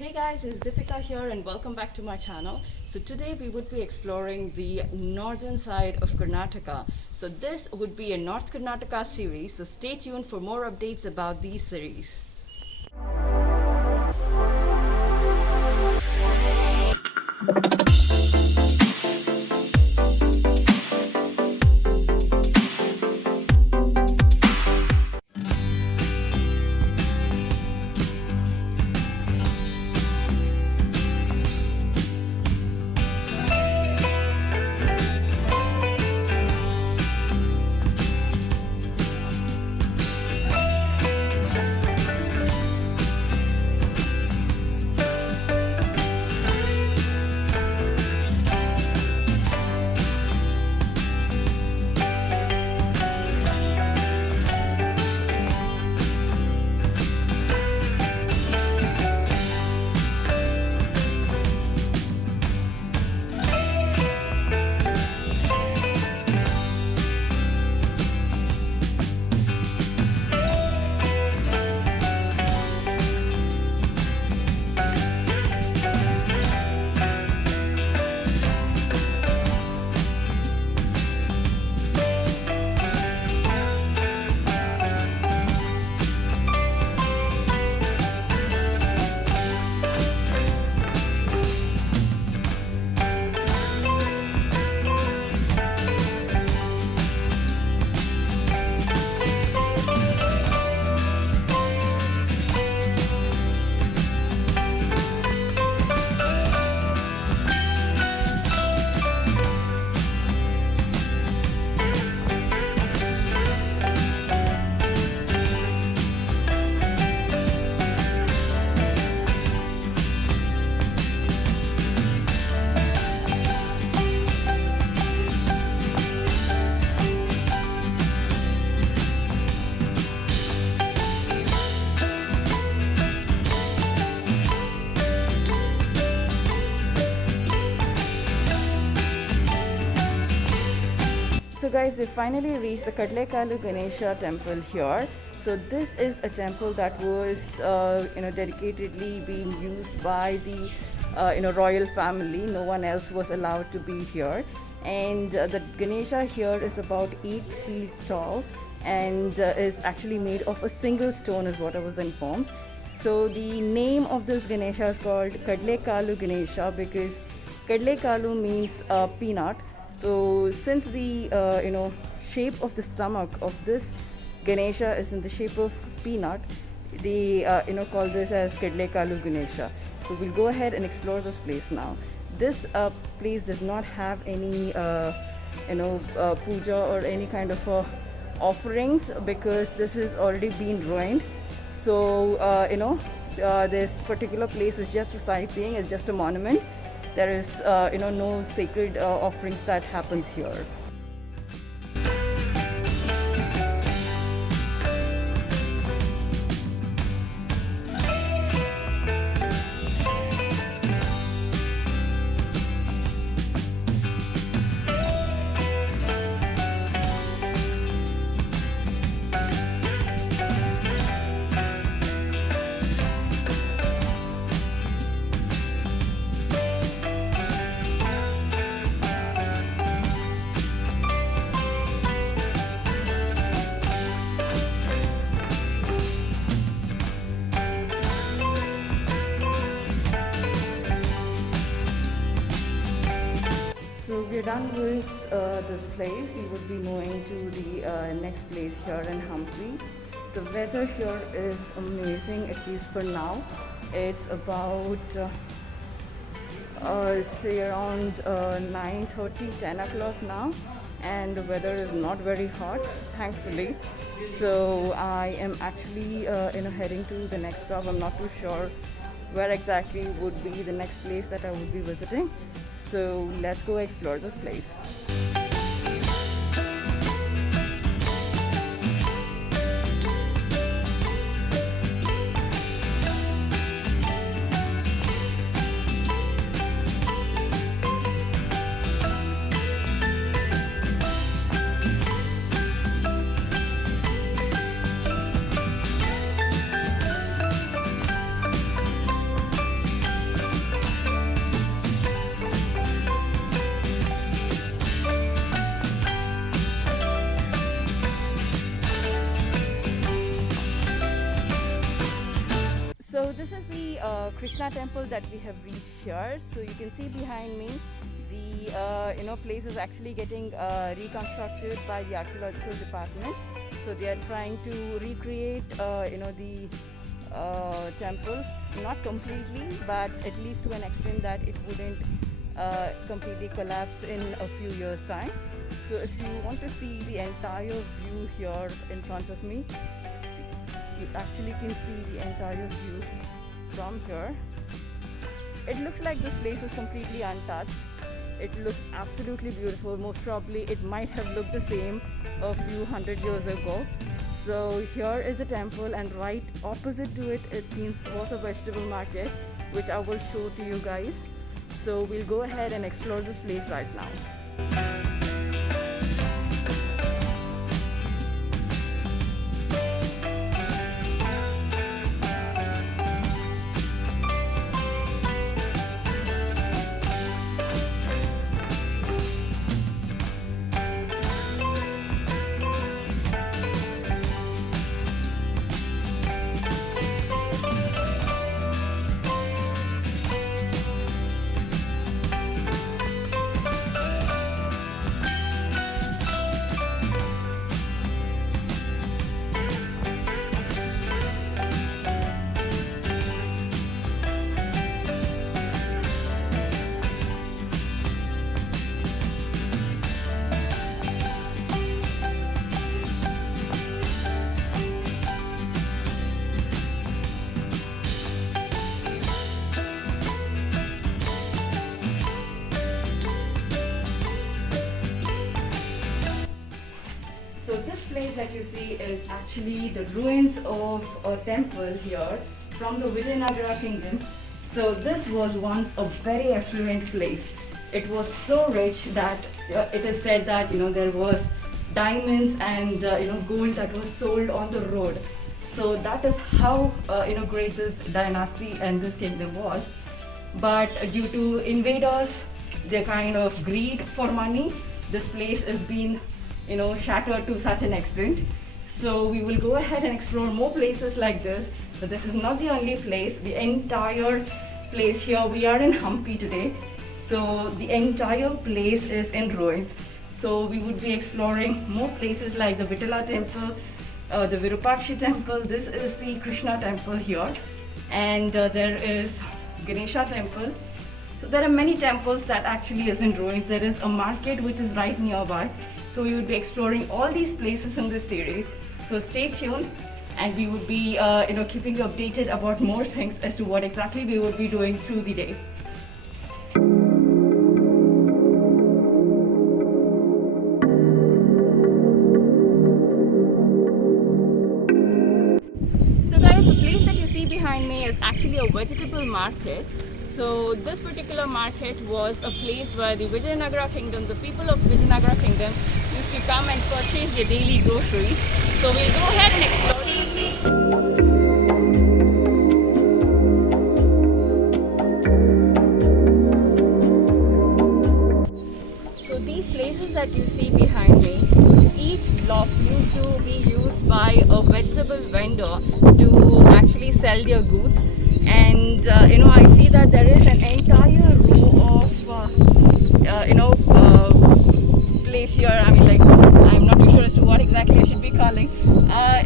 Hey guys, it's Deepika here and welcome back to my channel. So today we would be exploring the northern side of Karnataka. So this would be a North Karnataka series, so stay tuned for more updates about these series. So guys, we finally reached the Kadlekalu Ganesha temple here. So this is a temple that was dedicatedly being used by the royal family. No one else was allowed to be here, and the Ganesha here is about 8 feet tall and is actually made of a single stone, is what I was informed. So the name of this Ganesha is called Kadlekalu Ganesha because Kadlekalu means peanut. So since the shape of the stomach of this Ganesha is in the shape of peanut, they call this as Kadlekalu Ganesha. So we'll go ahead and explore this place now. This place does not have any puja or any kind of offerings because this has already been ruined. So this particular place is just for sightseeing. It's just a monument. There is no sacred offerings that happens here. So we're done with this place. We would be moving to the next place here in Hampi. The weather here is amazing, at least for now. It's about say around 9:30, 10 o'clock now, and the weather is not very hot, thankfully. So I am actually heading to the next stop. I'm not too sure where exactly would be the next place that I would be visiting. So let's go explore this place. the Krishna temple that we have reached here. So you can see behind me the place is actually getting reconstructed by the archaeological department. So they are trying to recreate the temple, not completely, but at least to an extent that it wouldn't completely collapse in a few years' time. So if you want to see the entire view here in front of me, you actually can see the entire view from here. It looks like this place is completely untouched. It looks absolutely beautiful. Most probably it might have looked the same a few hundred years ago. So here is the temple, and right opposite to it, it seems was a vegetable market, which I will show to you guys. So we'll go ahead and explore this place right now. So this place that you see is actually the ruins of a temple here from the Vijayanagara kingdom. So this was once a very affluent place. It was so rich that it is said that there was diamonds and gold that was sold on the road. So that is how great this dynasty and this kingdom was. But due to invaders, their kind of greed for money, this place is being shattered to such an extent. So we will go ahead and explore more places like this. But this is not the only place. The entire place here, we are in Hampi today. So the entire place is in ruins. So we would be exploring more places like the Vitala temple, the Virupakshi temple. This is the Krishna temple here. And there is Ganesha temple. So there are many temples that actually is in ruins. There is a market which is right nearby. So we would be exploring all these places in this series. So stay tuned, and we would be keeping you updated about more things as to what exactly we would be doing through the day. So guys, the place that you see behind me is actually a vegetable market. So this particular market was a place where the Vijayanagara kingdom, the people of Vijayanagara kingdom, used to come and purchase their daily groceries. So we'll go ahead and explore these. So these places that you see behind me, each block used to be used by a vegetable vendor to actually sell their goods. And I see that there is an entire row of place here. I mean, like, I'm not too sure as to what exactly I should be calling.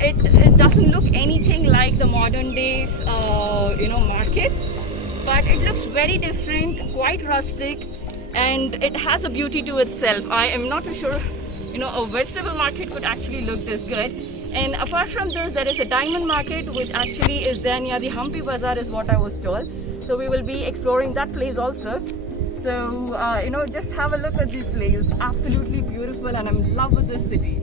It doesn't look anything like the modern days markets, but it looks very different, quite rustic, and it has a beauty to itself. I am not too sure a vegetable market could actually look this good. And apart from this, there is a diamond market which actually is there near the Hampi Bazaar, is what I was told. So we will be exploring that place also. So just have a look at this place. Absolutely beautiful, and I'm in love with this city.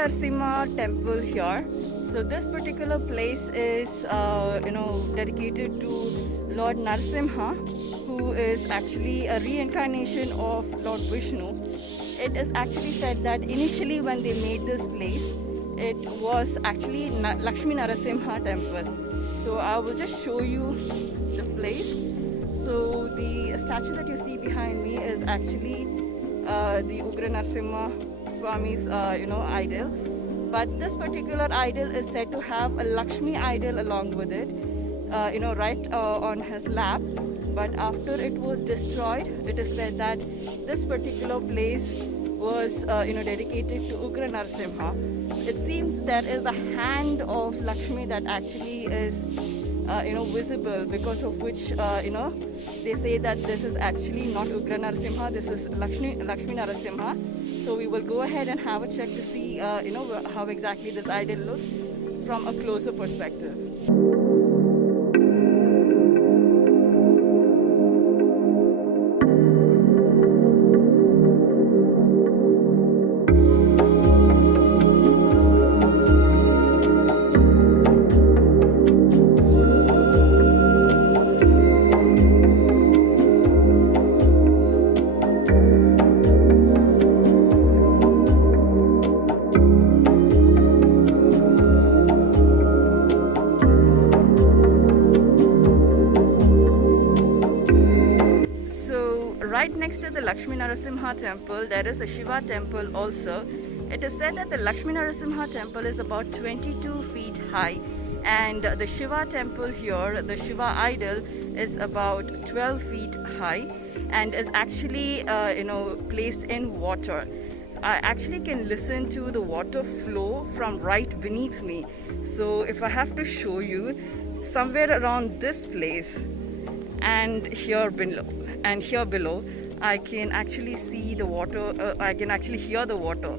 Udarasimha Temple here. So this particular place is dedicated to Lord Narasimha, who is actually a reincarnation of Lord Vishnu. It is actually said that initially when they made this place, it was actually Lakshmi Narasimha Temple. So I will just show you the place. So the statue that you see behind me is actually the Narasimha Swamy's idol. But this particular idol is said to have a Lakshmi idol along with it, right on his lap. But after it was destroyed, it is said that this particular place was dedicated to Narasimha. It seems there is a hand of Lakshmi that actually is visible, because of which they say that this is actually not Narasimha, this is Lakshmi Narasimha. So we will go ahead and have a check to see how exactly this idol looks from a closer perspective. Right next to the Lakshmi Narasimha temple, there is a Shiva temple also. It is said that the Lakshmi Narasimha temple is about 22 feet high, and the Shiva temple here, the Shiva idol, is about 12 feet high and is actually placed in water. I actually can listen to the water flow from right beneath me. So if I have to show you, somewhere around this place and here below, I can actually see the water, I can actually hear the water.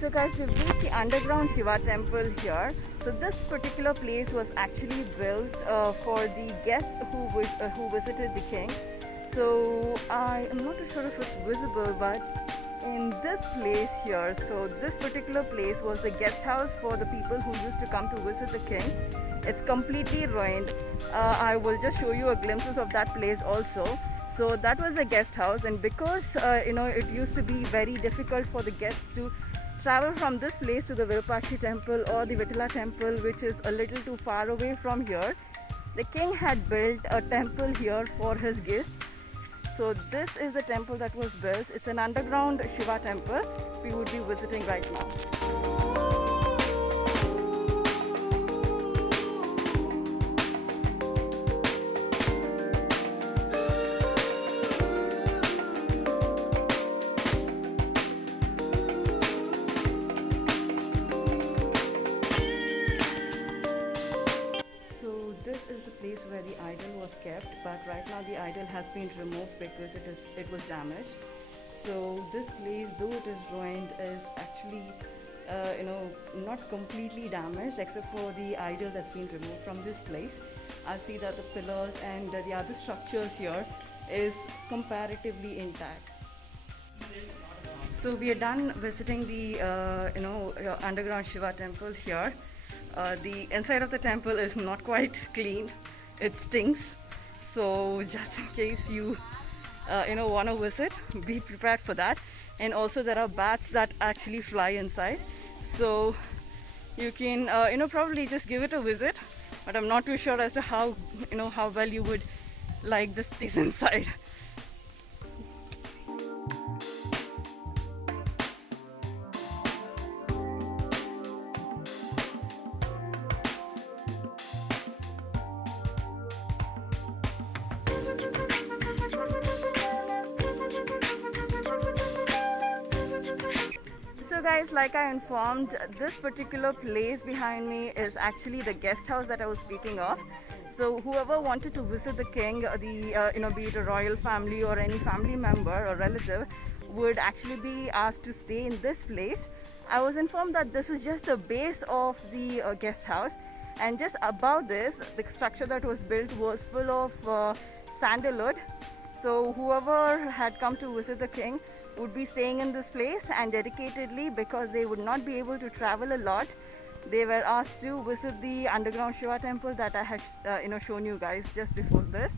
So guys, we've reached the underground Shiva temple here. So this particular place was actually built for the guests who visited the king. So I am not too sure if it's visible, but in this place here, so this particular place was the guest house for the people who used to come to visit the king. It's completely ruined. I will just show you a glimpses of that place also. So that was a guest house, and because it used to be very difficult for the guests to travel from this place to the Virupaksha temple or the Vittala temple, which is a little too far away from here, the king had built a temple here for his guests. So this is the temple that was built. It's an underground Shiva temple we would be visiting right now. This is the place where the idol was kept, but right now the idol has been removed because it was damaged. So this place, though it is ruined, is actually not completely damaged except for the idol that's been removed from this place. I see that the pillars and the other structures here is comparatively intact. So we are done visiting the underground Shiva temple here. The inside of the temple is not quite clean. It stinks. So just in case you want to visit, be prepared for that. And also there are bats that actually fly inside, so you can probably just give it a visit, but I'm not too sure as to how well you would like the stays inside. So guys, like I informed, this particular place behind me is actually the guest house that I was speaking of. So whoever wanted to visit the king, be it a royal family or any family member or relative, would actually be asked to stay in this place. I was informed that this is just the base of the guest house, and just above this, the structure that was built was full of sandalwood. So whoever had come to visit the king would be staying in this place, and dedicatedly, because they would not be able to travel a lot, they were asked to visit the underground Shiva temple that I had shown you guys just before this.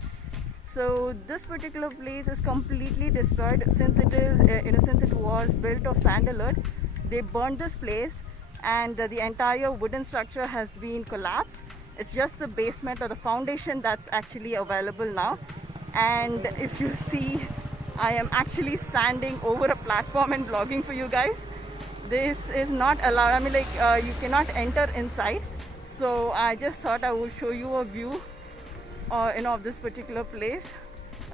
So this particular place is completely destroyed since it was built of sandalwood. They burned this place, and the entire wooden structure has been collapsed. It's just the basement or the foundation that's actually available now. And if you see, I am actually standing over a platform and vlogging for you guys. This is not allowed. I mean, you cannot enter inside. So I just thought I would show you a view of this particular place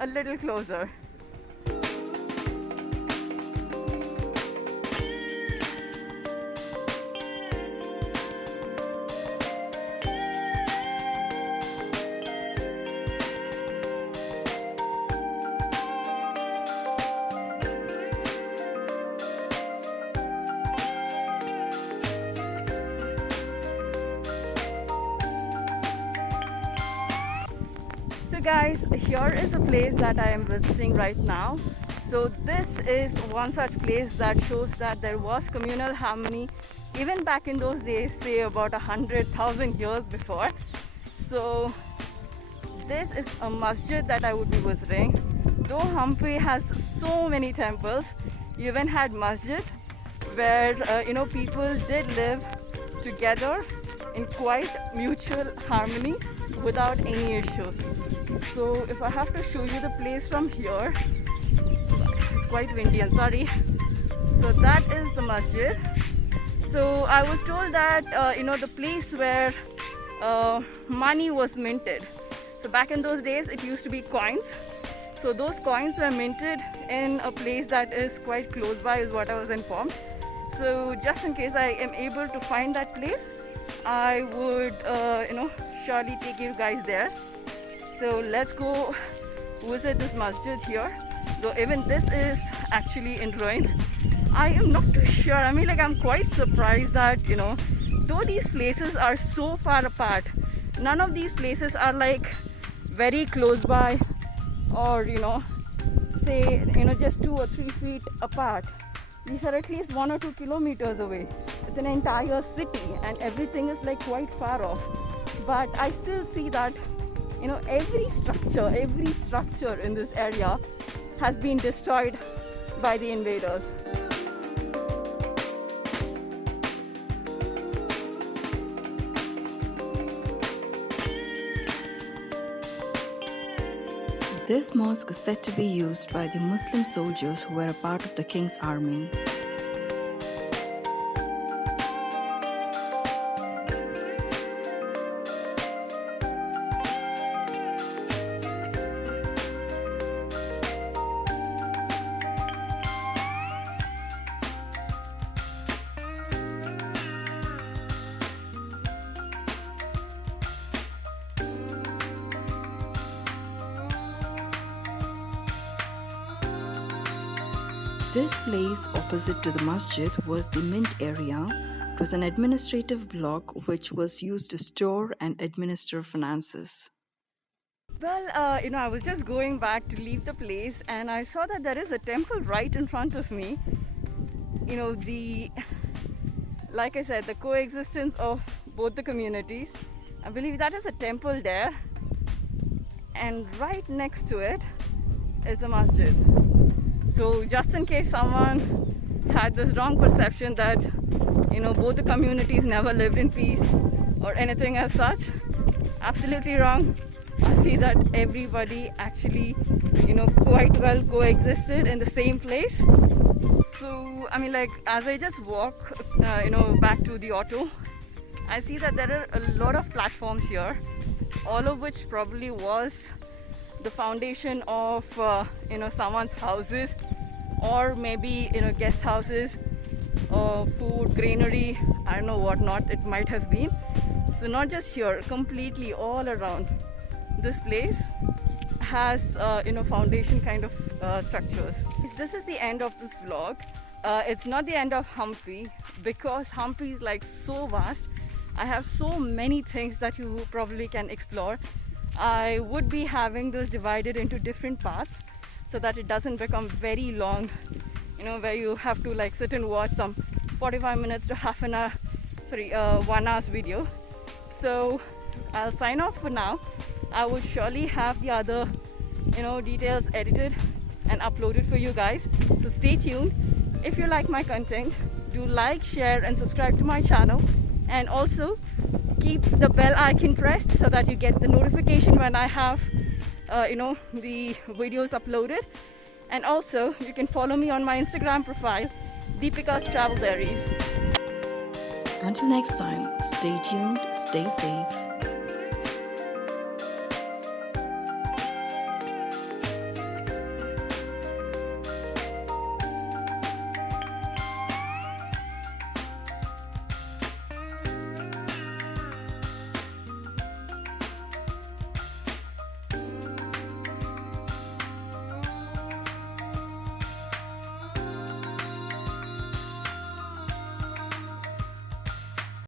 a little closer. So guys, here is a place that I am visiting right now. So this is one such place that shows that there was communal harmony even back in those days, say about 100,000 years before. So this is a masjid that I would be visiting. Though Hampi has so many temples, you even had masjid where people did live together in quite mutual harmony without any issues. So if I have to show you the place from here, it's quite windy, I'm sorry. So that is the masjid. So I was told that the place where money was minted. So back in those days it used to be coins. So those coins were minted in a place that is quite close by, is what I was informed. So just in case I am able to find that place, I would surely take you guys there. So let's go visit this masjid here. Though even this is actually in ruins, I am not too sure. I mean, I'm quite surprised that though these places are so far apart, none of these places are very close by, or say just 2 or 3 feet apart. These are at least 1 or 2 kilometers away. It's an entire city, and everything is quite far off. But I still see that every structure in this area has been destroyed by the invaders. This mosque is said to be used by the Muslim soldiers who were a part of the king's army. This place opposite to the masjid was the mint area. It was an administrative block which was used to store and administer finances. Well, I was just going back to leave the place, and I saw that there is a temple right in front of me. Like I said, the coexistence of both the communities. I believe that is a temple there, and right next to it is a masjid. So just in case someone had this wrong perception that, you know, both the communities never lived in peace or anything as such, absolutely wrong. I see that everybody actually, you know, quite well coexisted in the same place. So, I mean, like, as I just walk, you know, back to the auto, I see that there are a lot of platforms here, all of which probably was the foundation of, you know, someone's houses, or maybe, you know, guest houses, or food, granary, I don't know what not it might have been. So not just here, completely all around this place has, you know, foundation kind of structures. This is the end of this vlog. It's not the end of Hampi, because Hampi is like so vast. I have so many things that you probably can explore. I would be having this divided into different parts so that it doesn't become very long, you know, where you have to like sit and watch some 45 minutes to half an hour, 1 hour's video. So I'll sign off for now. I will surely have the other, you know, details edited and uploaded for you guys. So stay tuned. If you like my content, do like, share and subscribe to my channel, and also keep the bell icon pressed so that you get the notification when I have, you know, the videos uploaded. And also you can follow me on my Instagram profile, Deepika's Travel Diaries. Until next time, stay tuned, stay safe.